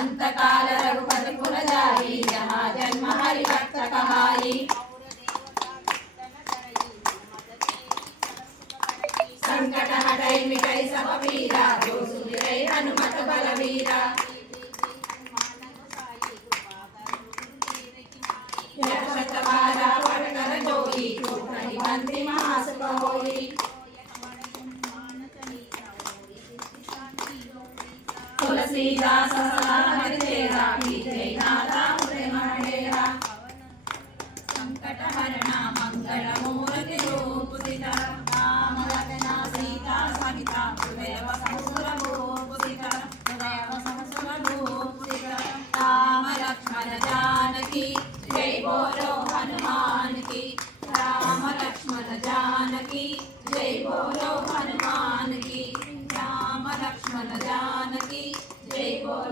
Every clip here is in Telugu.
అంతకాల రఘుపతి కులజాయి జన్మ హరి కహాయి సంకట హటై మిటై సమవీర వీరా హనుమత బలవీర శతవార పడకర జోయి కోటని బంతి మంగళ మూర్తి రూపుదిత రామ లగ్న సీతా సహిత హృదయ సహస్ర భూపుదిత హృదయ సహస్ర భూపుదిత రామ లక్ష్మణ జానకి జై బోలో హనుమాన్కి రామ లక్ష్మణ జానకి జై బోలో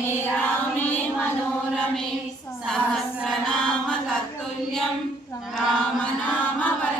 రామే రామే మనోరమే సహస్రనామ తత్తుల్యం రామనామ పర